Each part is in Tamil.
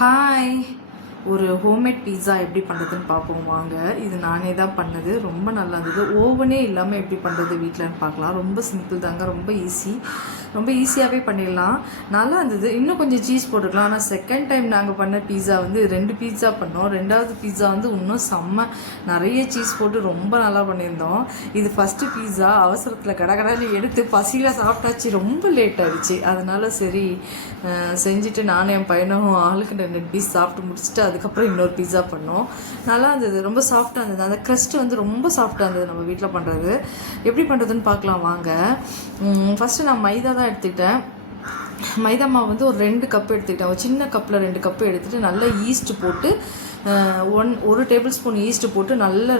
ஹாய் ஒரு ஹோம்மேட் பீட்சா எப்படி பண்ணுறதுன்னு பார்ப்போம். வாங்க. இது நானே தான் பண்ணது. ரொம்ப நல்லா இருந்தது. ஓவனே இல்லாமல் எப்படி பண்ணுறது வீட்டிலன்னு பார்க்கலாம். ரொம்ப சிம்பிள் தாங்க. ரொம்ப ஈஸி ரொம்ப ஈஸியாகவே பண்ணிடலாம். நல்லா இருந்தது. இன்னும் கொஞ்சம் சீஸ் போட்டுக்கலாம். ஆனால் செகண்ட் டைம் நாங்கள் பண்ண பீட்சா வந்து ரெண்டு பீட்சா பண்ணோம். ரெண்டாவது பீட்சா வந்து இன்னும் செம்ம நிறைய சீஸ் போட்டு ரொம்ப நல்லா பண்ணியிருந்தோம். இது ஃபஸ்ட்டு பீட்சா அவசரத்தில் கடகடன்னு எடுத்து பசியில் சாப்பிட்டாச்சு. ரொம்ப லேட் ஆகிடுச்சு அதனால் சரி செஞ்சுட்டு நானும் என் பையனும் ஆளுக்கு ரெண்டு பீஸ் சாப்பிட்டு முடிச்சுட்டு அதுக்கப்புறம் இன்னொரு பீஸா பண்ணோம். நல்லா இருந்தது. ரொம்ப சாஃப்டாக இருந்தது. அந்த க்ரஸ்ட் வந்து ரொம்ப சாஃப்டாக இருந்தது நம்ம வீட்டில் பண்ணுறது எப்படி பண்ணுறதுன்னு பார்க்கலாம். வாங்க. ஃபஸ்ட்டு நான் மைதா தான் எடுத்துக்கிட்டேன். மைதா மாவு வந்து ஒரு ரெண்டு கப் எடுத்துக்கிட்டேன். ஒரு சின்ன கப்பில் ரெண்டு கப்பு எடுத்துகிட்டு நல்லா ஈஸ்ட் போட்டு ஒன் ஒரு டேபிள் ஸ்பூன் ஈஸ்ட் போட்டு நல்ல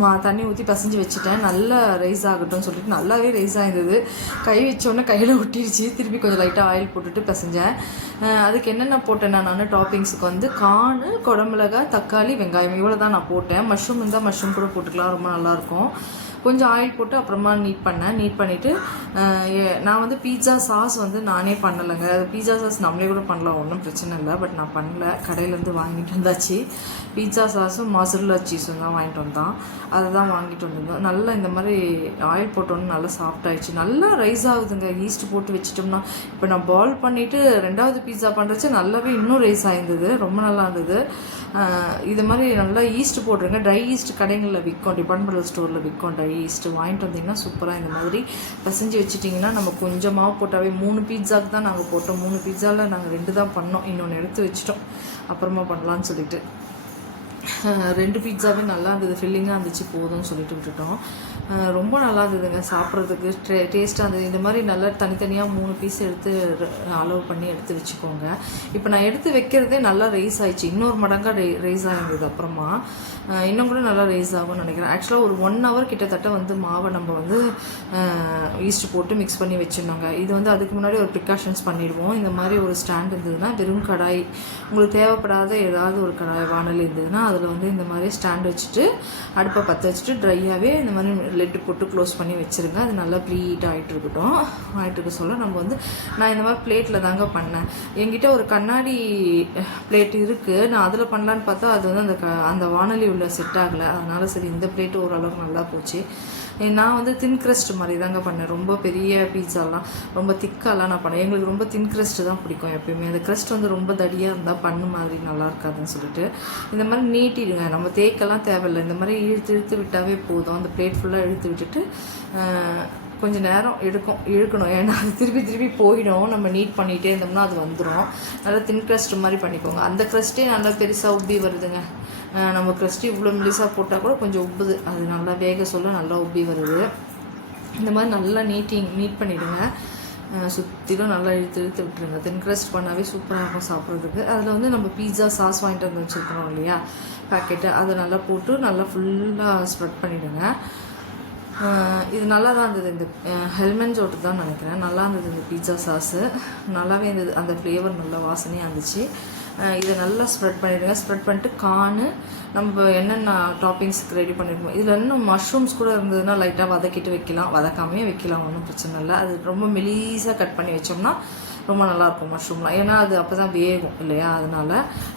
மா தண்ணி ஊற்றி பசஞ்சு வச்சுட்டேன். நல்லா ரைஸ் ஆகட்டும்னு சொல்லிட்டு நல்லாவே ரைஸ் ஆயிருந்தது. கை வச்சோன்னே கையில் ஒட்டிடுச்சு. திருப்பி கொஞ்சம் லைட்டாக ஆயில் போட்டுட்டு பசஞ்சேன். அதுக்கு என்னென்ன போட்டேன்னா நான் டாப்பிங்ஸுக்கு வந்து கான் குடமிளகா தக்காளி வெங்காயம் இவ்வளோ தான் நான் போட்டேன். மஷ்ரூம் இருந்தால் மஷ்ரூம் கூட போட்டுக்கலாம். ரொம்ப நல்லாயிருக்கும் கொஞ்சம் ஆயில் போட்டு அப்புறமா நீட் பண்ணேன் நீட் பண்ணிவிட்டு நான் வந்து பீட்சா சாஸ் வந்து நானே பண்ணலைங்க. பீட்சா சாஸ் நம்மளே கூட பண்ணலாம் ஒன்றும் பிரச்சனை இல்லை. பட் நான் பண்ணல. கடையிலேருந்து வாங்கிட்டு வந்தாச்சு. பீட்சா சாஸும் மசுரலா சீஸும் தான் வாங்கிட்டு வந்தான். அதை தான் வாங்கிட்டு வந்திருந்தோம். நல்லா இந்த மாதிரி ஆயில் போட்டோன்னு நல்லா சாஃப்ட் ஆயிடுச்சு. நல்லா ரைஸ் ஆகுதுங்க. ஈஸ்ட் போட்டு வச்சிட்டோம்னா இப்போ நான் பால் பண்ணிவிட்டு ரெண்டாவது பீட்சா பண்ணுறச்சு நல்லாவே இன்னும் ரைஸ் ஆயிருந்தது. ரொம்ப நல்லா இருந்தது. இது மாதிரி நல்லா ஈஸ்ட் போட்டுருங்க. ட்ரை ஈஸ்ட் கடைகளில் விற்கும் டிபார்ட்மெண்டல் ஸ்டோரில் விற்கும் ட்ரை ஈஸ்ட் வாங்கிட்டு வந்தீங்கன்னா சூப்பராக இந்த மாதிரி பசஞ்சு வச்சுட்டிங்கன்னா நம்ம கொஞ்சமாக போட்டாவே மூணு பீட்சாக்கு தான் நாங்கள் போட்டோம். மூணு பீட்சாவில் நாங்கள் ரெண்டு தான் பண்ணோம். இன்னொன்று எடுத்து வச்சிட்டோம். அப்புறமா பண்ணலான்னு சொல்லிட்டு. ரெண்டு பீட்சாவே நல்லா இருந்தது. ஃபில்லிங்காக இருந்துச்சு. போதும்னு சொல்லிட்டு விட்டுட்டோம். ரொம்ப நல்லா இருந்ததுங்க சாப்பிட்றதுக்கு டே டேஸ்ட்டாக இருந்தது. இந்த மாதிரி நல்லா தனித்தனியாக மூணு பீஸ் எடுத்து அலோவ் பண்ணி எடுத்து வச்சுக்கோங்க. இப்போ நான் எடுத்து வைக்கிறதே நல்லா ரைஸ் ஆயிடுச்சு. இன்னொரு மடங்காக ரே ரைஸ் ஆகிருந்தது அப்புறமா. இன்னும் கூட நல்லா ரைஸ் ஆகும்னு நினைக்கிறேன். ஆக்சுவலாக ஒரு ஒன் ஹவர் கிட்டத்தட்ட வந்து மாவை நம்ம வந்து ஈஸ்ட் போட்டு மிக்ஸ் பண்ணி வச்சிடணுங்க. இது வந்து அதுக்கு முன்னாடி ஒரு ப்ரிகாஷன்ஸ் பண்ணிடுவோம். இந்த மாதிரி ஒரு ஸ்டாண்ட் இருந்ததுன்னா வெறும் கடாய். உங்களுக்கு தேவைப்படாத ஏதாவது ஒரு கடாய் வானல் இருந்ததுன்னா அதில் வந்து இந்த மாதிரி ஸ்டாண்ட் வச்சுட்டு அடுப்பை பற்ற வச்சுட்டு ட்ரையாகவே இந்த மாதிரி லெட்டு போட்டு க்ளோஸ் பண்ணி வச்சுருங்க. அது நல்லா ப்ரீட் ஆகிட்டு இருக்கட்டும். ஆகிட்டு இருக்க சொல்ல நம்ம வந்து நான் இந்த மாதிரி பிளேட்டில் தாங்க பண்ணேன். என்கிட்ட ஒரு கண்ணாடி பிளேட் இருக்குது நான் அதில் பண்ணலான்னு பார்த்தா அது வந்து அந்த க அந்த வானொலி உள்ள செட் ஆகலை. அதனால் சரி இந்த பிளேட்டு ஓரளவுக்கு நல்லா போச்சு. நான் வந்து தின் கிரஸ்ட் மாதிரி தாங்க பண்ணேன். ரொம்ப பெரிய பீட்சாலாம் ரொம்ப திக்காலாம் நான் பண்ணேன் எங்களுக்கு ரொம்ப தின் கிரஸ்ட் தான் பிடிக்கும் எப்பயுமே. அந்த கிரஸ்ட் வந்து ரொம்ப தடியாக இருந்தால் பண்ணு மாதிரி நல்லா இருக்காதுன்னு சொல்லிட்டு. இந்த மாதிரி நீட்டிடுங்க. நம்ம தேக்கெல்லாம் தேவையில்லை. இந்த மாதிரி இழுத்து இழுத்து விட்டாவே போதும். அந்த பிளேட் ஃபுல்லாக இழுத்து விட்டுட்டு கொஞ்சம் நேரம் எடுக்கும் இழுக்கணும். ஏன்னா அது திருப்பி திருப்பி போயிடும். நம்ம நீட் பண்ணிகிட்டே இருந்தோம்னா அது வந்துடும் நல்லா தின் crust மாதிரி பண்ணிக்கோங்க. அந்த க்ரஸ்ட்டே நல்லா பெருசாக உப்பி வருதுங்க. நம்ம க்ரஸ்ட்டு இவ்வளோ மெலிசாக போட்டால் கூட கொஞ்சம் உப்புது. அது நல்லா வேக சொல்ல நல்லா உப்பி வருது. இந்த மாதிரி நல்லா நீட்டிங் நீட் பண்ணிவிடுங்க சுற்றிலும் நல்லா இழுத்து இழுத்து விட்டுருங்க. தென் crust பண்ணாவே சூப்பராக இருக்கும் சாப்பிட்றதுக்கு. அதில் வந்து நம்ம பீட்சா சாஸ் வாங்கிட்டு வந்து வச்சுருக்கோம் இல்லையா? பாக்கெட்டு அதை நல்லா போட்டு நல்லா ஃபுல்லாக ஸ்ப்ரெட் பண்ணிவிடுங்க இது நல்லா தான் இருந்தது. இந்த ஹெல்மென் ஜோட்டு தான் நினைக்கிறேன். நல்லா இருந்தது இந்த பீட்சா சாஸு நல்லாவே இருந்தது. அந்த ஃப்ளேவர் நல்லா வாசனையாக இருந்துச்சு. இதை நல்லா ஸ்ப்ரெட் பண்ணிடுங்க. ஸ்ப்ரெட் பண்ணிட்டு கானு நம்ம என்னென்ன டாப்பிங்ஸ்க்கு ரெடி பண்ணிருக்கோம் இதில் இன்னும் மஷ்ரூம்ஸ் கூட இருந்ததுன்னா லைட்டாக வதக்கிட்டு வைக்கலாம். வதக்காமே வைக்கலாம். ஒன்றும் பிரச்சனை இல்லை. அது ரொம்ப மெலீஸாக கட் பண்ணி வச்சோம்னா ரொம்ப நல்லாயிருக்கும் மஷ்ரூம்லாம் ஏன்னா அது அப்போ தான் வேகும் இல்லையா? அதனால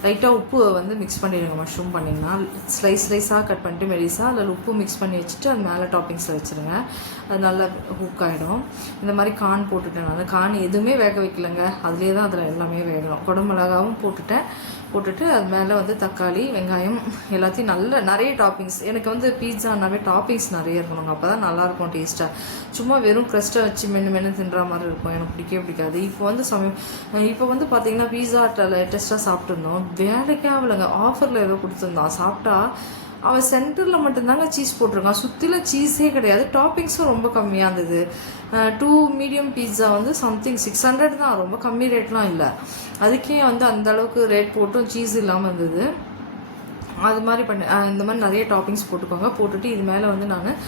லைட்டாக உப்பு வந்து மிக்ஸ் பண்ணிடுங்க மஷ்ரூம் பண்ணிங்கன்னா. ஸ்லைஸ் ஸ்லைஸாக கட் பண்ணிட்டு மெலிசாக அதில் உப்பு மிக்ஸ் பண்ணி வச்சுட்டு அது மேலே டாப்பிங்ஸில் வச்சுருங்க. அது நல்லா ஹூக் ஆகிடும் இந்த மாதிரி கான் போட்டுட்டேன் நான். கான் எதுவுமே வேக வைக்கலங்க. அதுலேயே தான் அதில் எல்லாமே வேகணும். குடமிளகாவும் போட்டுட்டேன். போட்டுட்டு அது மேலே வந்து தக்காளி வெங்காயம் எல்லாத்தையும் நல்ல நிறைய டாப்பிங்ஸ் எனக்கு வந்து பீட்சானாவே டாப்பிங்ஸ் நிறைய இருக்கணுங்க. அப்போ தான் நல்லாயிருக்கும் டேஸ்ட்டாக சும்மா வெறும் க்ரஸ்ட்டை வச்சு மென்று மென்று தின்ற மாதிரி இருக்கும். எனக்கு பிடிக்கவே பிடிக்காது. இப்போ வந்து சமயம் இப்போ வந்து பார்த்தீங்கன்னா பீஸா லேட்டஸ்ட்டாக சாப்பிட்ருந்தோம் வேலைக்கே ஆகலைங்க. ஆஃபரில் ஏதோ கொடுத்துருந்தோம் சாப்பிட்டா அவன் சென்டரில் மட்டும்தாங்க சீஸ் போட்டிருக்கான். சுற்றிலும் சீஸே கிடையாது. டாப்பிங்ஸும் ரொம்ப கம்மியாக இருந்தது. டூ மீடியம் பீட்சா வந்து சம்திங் சிக்ஸ் ஹண்ட்ரட் தான். ரொம்ப கம்மி ரேட்லாம் இல்லை. அதுக்கே வந்து அந்த அளவுக்கு ரேட் போட்டும் சீஸ் இல்லாமல் இருந்தது. அது மாதிரி பண்ண இந்த மாதிரி நிறைய டாப்பிங்ஸ் போட்டுக்கோங்க. போட்டுட்டு இது மேலே வந்து நான்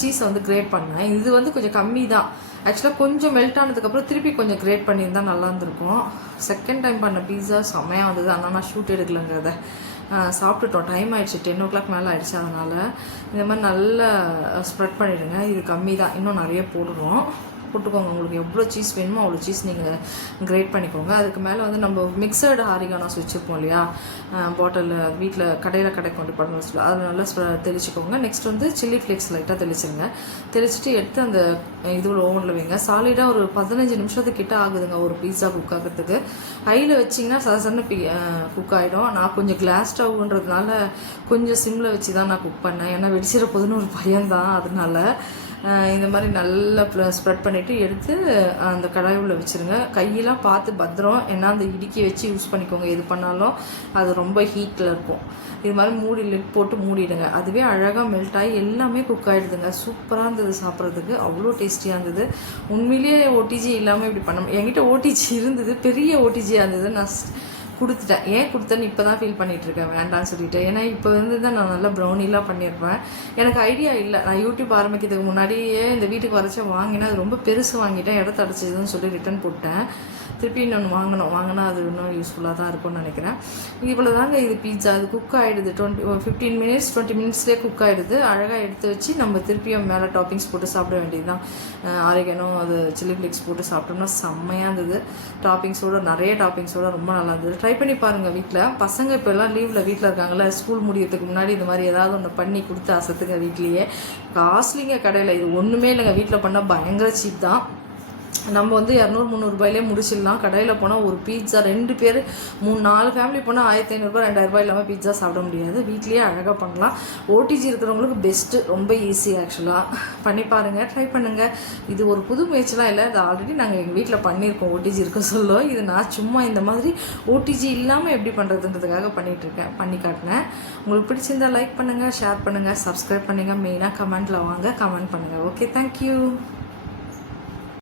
சீஸை வந்து கிரேட் பண்ணேன். இது வந்து கொஞ்சம் கம்மி தான் ஆக்சுவலாக கொஞ்சம் மெல்ட் ஆனதுக்கப்புறம் திருப்பி கொஞ்சம் கிரேட் பண்ணியிருந்தா நல்லா இருந்திருக்கும் செகண்ட் டைம் பண்ண பீஸா செம்மையாக வந்தது. ஆனால் நான் ஷூட் எடுக்கலங்கிறத. சாப்பிட்டுட்டோம். டைம் ஆயிடுச்சு. டென் ஓ கிளாக் மேலே ஆயிடுச்சு அதனால். இந்த மாதிரி நல்லா ஸ்ப்ரெட் பண்ணிவிடுங்க இது கம்மி தான் இன்னும் நிறைய போடுறோம். போட்டுக்கோங்க. உங்களுக்கு எவ்வளோ சீஸ் வேணுமோ அவ்வளோ சீஸ் நீங்கள் கிரேட் பண்ணிக்கோங்க. அதுக்கு மேலே வந்து நம்ம மிக்சர்டு ஆரிகானோஸ் வச்சுருப்போம் இல்லையா? பாட்டிலில் வீட்டில் கடையில் கடை கொண்டு பண்ண வச்சு அதை நல்லா தெளிச்சுக்கோங்க. நெக்ஸ்ட் வந்து சில்லி ஃப்ளேக்ஸ் லைட்டாக தெளிச்சிருங்க. தெளிச்சுட்டு எடுத்து அந்த இதுவில் ஓவனில் வைங்க. சாலிடாக ஒரு பதினஞ்சு நிமிஷத்துக்கிட்ட ஆகுதுங்க ஒரு பீஸா குக் ஆகிறதுக்கு. ஹையில் வச்சிங்கன்னா சதசன்னு பி குக் ஆகிடும் நான் கொஞ்சம் கிளாஸ் ஸ்டவ்ன்றதுனால கொஞ்சம் சிம்மில் வச்சு தான் நான் குக் பண்ணேன். ஏன்னா வெடிச்சிட போதுன்னு ஒரு பையன்தான் அதனால இந்த மாதிரி நல்லா ஸ்ப்ரெட் பண்ணிவிட்டு எடுத்து அந்த கடாய் உள்ள வச்சுருங்க. கையெல்லாம் பார்த்து பத்திரம் ஏன்னா அந்த இடுக்கி வச்சு யூஸ் பண்ணிக்கோங்க. எது பண்ணாலும் அது ரொம்ப ஹீட்டில் இருக்கும். இது மாதிரி மூடி லிட் போட்டு மூடிடுங்க. அதுவே அழகாக மெல்ட் ஆகி எல்லாமே குக் ஆகிடுதுங்க சூப்பராக இருந்தது சாப்பிட்றதுக்கு. அவ்வளோ டேஸ்டியாக இருந்தது. உண்மையிலேயே ஓடிஜி இல்லாமல் இப்படி பண்ண என்கிட்ட ஓடிஜி இருந்தது. பெரிய ஓடிஜியாக இருந்தது. நான் கொடுத்துட்டேன். ஏன் கொடுத்தேன்னு இப்போ தான் ஃபீல் பண்ணிட்டு இருக்கேன் வேண்டாம்னு சொல்லிட்டு. ஏன்னா இப்போ வந்து தான் நான் நல்லா ப்ரௌனிலாம் பண்ணியிருப்பேன் எனக்கு ஐடியா இல்லை. நான் யூடியூப் ஆரம்பிக்கிறதுக்கு முன்னாடியே இந்த வீட்டுக்கு வரைச்சா வாங்கினேன் அது ரொம்ப பெருசு வாங்கிட்டேன். இடத்த அடைச்சதுன்னு சொல்லி ரிட்டர்ன் போட்டேன் திருப்பி இன்னொன்று வாங்கணும். வாங்கினா அது இன்னும் யூஸ்ஃபுல்லாக தான் இருக்கும்னு நினைக்கிறேன். இவ்வளோ தாங்க இது பீட்சா அது குக் ஆகிடுது டுவெண்ட்டி ஃபிஃப்டீன் மினிட்ஸ் டுவெண்ட்டி மினிட்ஸ்லேயே குக் ஆகிடுது அழகாக எடுத்து வச்சு நம்ம திருப்பியும் மேலே டாப்பிங்ஸ் போட்டு சாப்பிட வேண்டியதுதான். ஆரோக்கியனும் அது சில்லி ஃப்ளேக்ஸ் போட்டு சாப்பிட்டோம்னா செம்மையாக இருந்தது. டாப்பிங்ஸோட நிறைய டாப்பிங்ஸோட ரொம்ப நல்லா இருந்தது. ட்ரை பண்ணி பாருங்கள் வீட்டில் பசங்க இப்போ எல்லாம் லீவில் வீட்டில் இருக்காங்களே ஸ்கூல் முடியறதுக்கு முன்னாடி இந்த மாதிரி ஏதாவது ஒன்று பண்ணி கொடுத்து அசத்துங்க வீட்லேயே. காஸ்ட்லிங்க கடையில். இது ஒன்றுமே இல்லைங்க. வீட்டில் பண்ணால் பயங்கர சீப் தான். நம்ம வந்து இரநூறு முந்நூறுபாயிலே முடிச்சிடலாம். கடையில் போனால் ஒரு பீட்சா ரெண்டு பேர் மூணு நாலு ஃபேமிலி போனால் ஆயிரத்தி ஐநூறுரூபா ரெண்டாயிரரூபா இல்லாமல் பீட்சா சாப்பிட முடியாது. வீட்லேயே அழகாக பண்ணலாம். ஓடிஜி இருக்கிறவங்களுக்கு பெஸ்ட்டு ரொம்ப ஈஸி ஆக்சுவலாக பண்ணி பாருங்கள் ட்ரை பண்ணுங்கள் இது ஒரு புது முயற்சிலாம் இல்லை இது ஆல்ரெடி நாங்கள் எங்கள் வீட்டில் பண்ணியிருக்கோம். ஓடிஜி இருக்க சொல்ல. இது நான் சும்மா இந்த மாதிரி ஓடிஜி இல்லாமல் எப்படி பண்ணுறதுன்றதுக்காக பண்ணிகிட்ருக்கேன் பண்ணி காட்டினேன். உங்களுக்கு பிடிச்சிருந்தா லைக் பண்ணுங்கள் ஷேர் பண்ணுங்கள் சப்ஸ்கிரைப் பண்ணுங்கள் மெயினாக கமெண்ட்டில் வாங்க கமெண்ட் பண்ணுங்கள் ஓகே தேங்க்யூ